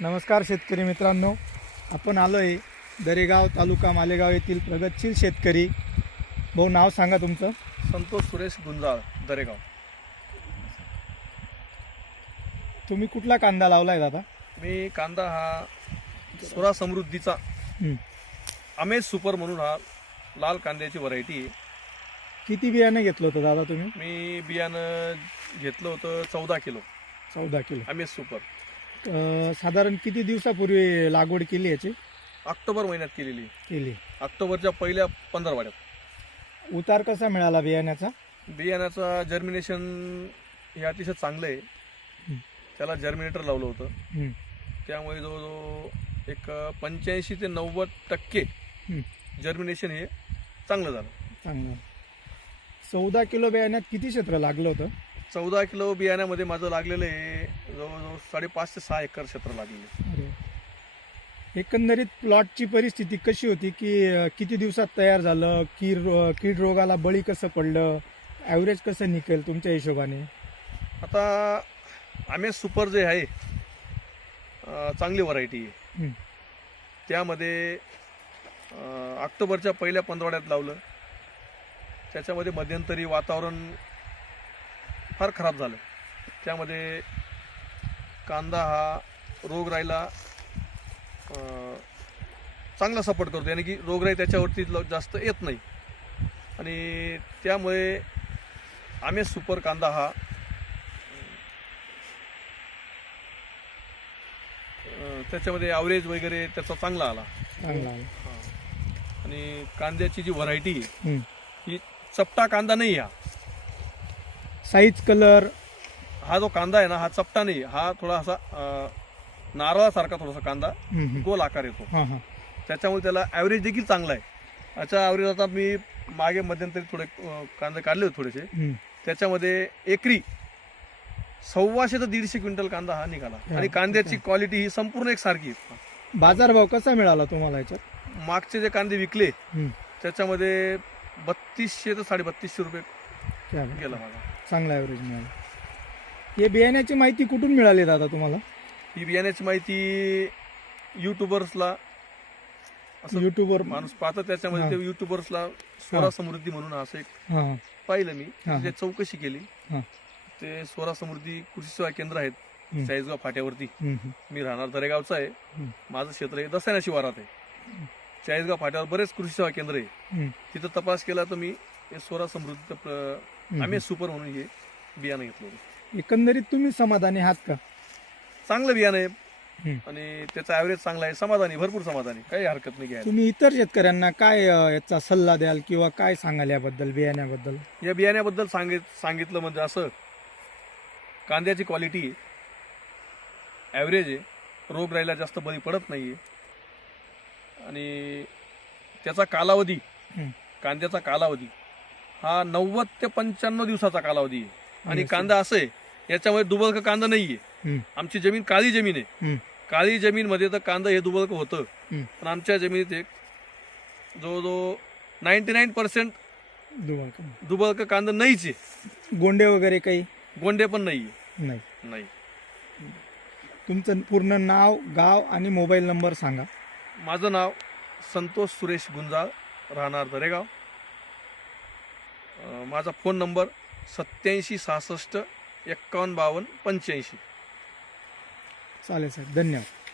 नमस्कार शेतकरी मित्रांनो. आपण आलो आहे दरेगाव तालुका मालेगाव येथील प्रगतशील शेतकरी. भाऊ नाव सांगा तुमचं. संतोष सुरेश गुंजाळ दरेगाव. तुम्ही कुठला कांदा लावला आहे दादा? मी कांदा हा स्वरा समृद्धीचा हं. अमेज सुपर म्हणून हा लाल कांद्याची व्हरायटी आहे. किती बियाणं घेतलं होतं दादा तुम्ही? मी बियाणं घेतलं होतं चौदा किलो. चौदा किलो. अमेज सुपर. अं, साधारण किती दिवसापूर्वी लागवड केली याची? ऑक्टोबर महिन्यात केलेली. केली. ऑक्टोबरच्या पहिल्या पंधरा वाड्यात उतार कसा मिळाला बियाण्याचा? बियाण्याचा जर्मिनेशन हे अतिशय चांगलं आहे हं. त्याला जर्मिनेटर लावलं होतं. हं, त्यामुळे जवळजवळ एक पंच्याऐंशी ते नव्वद टक्के हं. जर्मिनेशन हे चांगलं झालं. चांगलं. चौदा किलो बियाण्यात किती क्षेत्र लागलं होतं? चौदा किलो बियाण्यामध्ये माझं लागलेलं आहे जवळजवळ साडेपाच ते सहा एकर क्षेत्र लागलेलं आहे. अरे. एकंदरीत प्लॉटची परिस्थिती कशी होती की अं, किती दिवसात तयार झालं? की रो- कीड रोगाला बळी कसं पडलं? ॲव्हरेज कसं निघेल तुमच्या हिशोबाने? आता आम्ही सुपर जे आहे अं, चांगली व्हरायटी आहे. त्यामध्ये अं, ऑक्टोबरच्या पहिल्या पंधरवड्यात लावलं. त्याच्यामध्ये मध्यंतरी वातावरण फार खराब झालं. त्यामध्ये कांदा हा रोग राहिला चांगला सपोर्ट करतो यानी की रोगराई त्याच्यावरती ल- जास्त येत नाही. आणि त्यामुळे आम्ही सुपर कांदा हा त्याच्यामध्ये ॲव्हरेज वगैरे त्याचा चांगला आला. आणि कांद्याची जी व्हरायटी हं. ही चपटा कांदा नाही हा. साईज कलर हा जो कांदा आहे ना हा चपटा नाही हा थोडा असा अं, नारळासारखा थोडासा कांदा गोल आकार येतो हां हां त्याच्यामुळे त्याला ॲव्हरेज देखील चांगला आहे याचा ॲव्हरेज आता मी मागे मध्यंतरी थोडे अं, कांदे काढले होते थोडेसे. त्याच्यामध्ये एकरी सव्वाशे ते दीडशे क्विंटल कांदा हा निघाला आणि कांद्याची. क्वालिटी ही संपूर्ण एक सारखी आहे. बाजारभाव कसा मिळाला तुम्हाला याच्यात मागचे जे कांदे विकले. त्याच्यामध्ये बत्तीसशे ते साडेबत्तीसशे रुपये क्या बात. गेला माझा चांगला ॲव्हरेज मिळाला हे बियाण्याची माहिती कुठून मिळाली दादा तुम्हाला ही बियाण्याची माहिती युट्यूबर्सला असं युट्यूबवर माणूस पाहतं त्याच्यामध्ये हा. ते युट्यूबर्सला स्वरा समृद्धी म्हणून असं एक हां हां पाहिलं मी हा. त्याची चौकशी केली हा. ते स्वरा समृद्धी कृषी सेवा केंद्र आहेत हं. चाळीसगाव फाट्यावरती हं, हं. मी राहणार दरेगावचा आहे हं. माझं क्षेत्र आहे दसऱ्या शिवारात आहे चाळीसगाव फाट्यावर बरेच कृषी सेवा केंद्र आहे हं. तिथं तपास केला तर मी हे स्वरा समृद्धीचं प्र-. आम्ही सुपर म्हणून हे बियाणं घेतलं होतं एकंदरीत तुम्ही समाधानी आहात का? चांगलं बियाणं आहे. आणि त्याचा ॲव्हरेज चांगला आहे. समाधानी भरपूर समाधानी. काही हरकत नाही घ्यायला. तुम्ही इतर शेतकऱ्यांना काय अं, याचा सल्ला द्याल किंवा काय सांगाल याबद्दल बियाण्याबद्दल? या बियाण्याबद्दल सांगित सांगितलं म्हणजे असं कांद्याची क्वालिटी ॲव्हरेज आहे. रोग राहिला जास्त बळी पडत नाही आणि त्याचा कालावधी हं. कांद्याचा कालावधी हा नव्वद ते पंच्याण्णव दिवसाचा कालावधी आहे. आणि कांदा असं आहे याच्यामध्ये दुबळक कांदा नाही आहे हं. आमची जमीन काळी जमीन आहे. काळी जमीनमध्ये तर कांदा हे दुबळक होतं. पण आमच्या जमिनीत एक जवळजवळ नाईन्टी नाईन पर्सेंट दुबळक. कांदा नाहीच आहे. गोंडे वगैरे काही? गोंडे पण नाही आहे नाही. नाही. तुमचं पूर्ण नाव गाव आणि मोबाईल नंबर सांगा. माझं नाव संतोष सुरेश गुंजाळ राहणार दरेगाव. माझा फोन नंबर सत्याऐंशी सहासष्ट एक्कावन्न बावन्न पंच्याऐंशी. चालेल साहेब धन्यवाद.